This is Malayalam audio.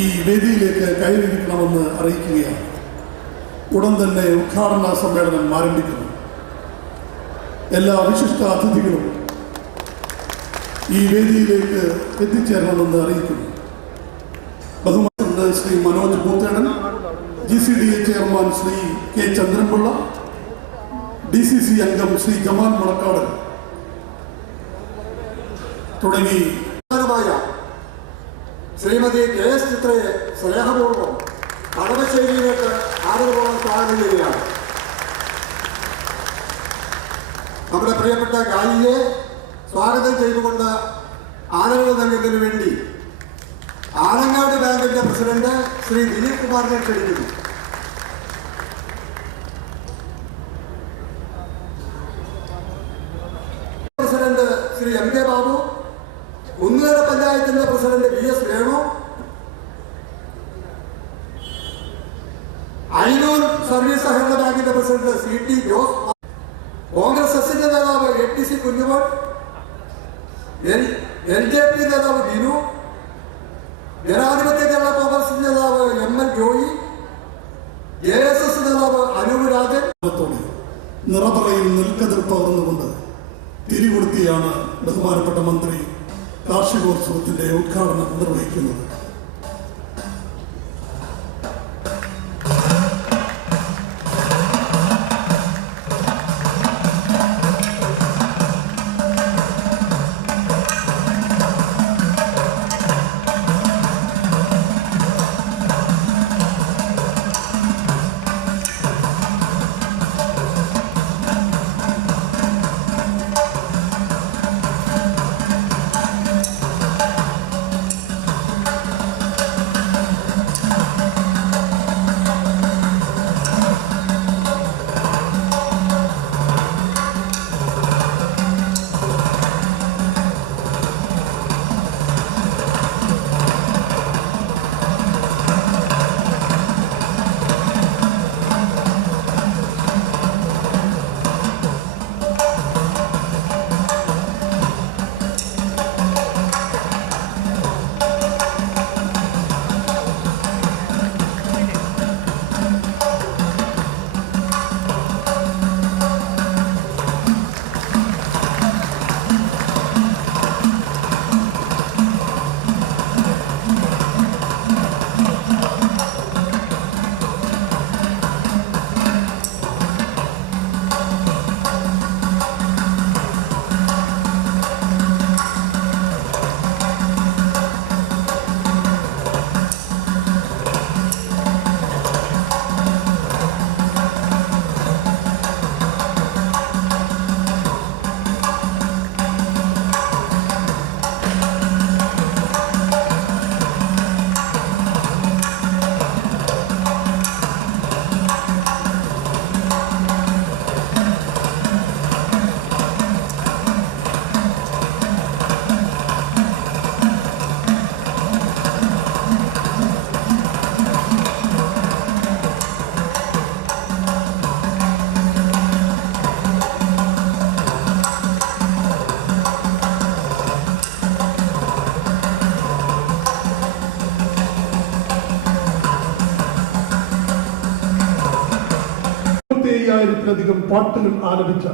ഈ വേദിയിലേക്ക് കയറിയിരിക്കണമെന്ന് അറിയിക്കുകയാണ്. ഉടൻ തന്നെ ഉദ്ഘാടന സമ്മേളനം ആരംഭിക്കുന്നു. എല്ലാ വിശിഷ്ട അതിഥികളും ഈ വേദിയിലേക്ക് എത്തിച്ചേരണമെന്ന് അറിയിക്കുന്നു. ബഹുമാനപ്പെട്ട Shri Manoj Poothedan, GCDA chairman Shri K Chandranpillai, DCC അംഗം ശ്രീ ജമാൽ മുളക്കാടൻ തുടങ്ങി ശ്രീമതി KS ചിത്രയെ സ്നേഹപൂർവ്വം കടമശ്ശേരിയിലേക്ക് ആദരപൂർവ്വം സ്വാഗതം ചെയ്യുകയാണ്. നമ്മുടെ പ്രിയപ്പെട്ട ഗായികയെ സ്വാഗതം ചെയ്തുകൊണ്ട് ആദരവ് നൽകുന്നതിന് വേണ്ടി ആലങ്ങാട് ബാങ്കിന്റെ പ്രസിഡന്റ് ശ്രീ ദിലീപ് കുമാറിനെ ക്ഷണിക്കുന്നു. പ്രസിഡന്റ് ശ്രീ MK ബാബു, കുന്നുകര പഞ്ചായത്തിന്റെ പ്രസിഡന്റ് VS വേണു, അയിനൂർ സർവീസ് സഹകരണ ബാങ്കിന്റെ പ്രസിഡന്റ് CT ജോസ്, കോൺഗ്രസ് എസിന്റെ നേതാവ് ATC കുഞ്ഞുമോൻ, LJP നേതാവ് ബിനു, ജനാധിപത്യ കേരള കോൺഗ്രസ് നേതാവ് ML ജോയി, JSS നേതാവ് അനൂപ് രാജൻ നിറപറയിൽ നെൽക്കതിർ പകർന്നുകൊണ്ട് തിരികൊടുത്തിയാണ് ബഹുമാനപ്പെട്ട മന്ത്രി കാർഷികോത്സവത്തിന്റെ ഉദ്ഘാടനം നിർവഹിക്കുന്നത്. ത്തിലധികം പാട്ടുകൾ ആലപിച്ച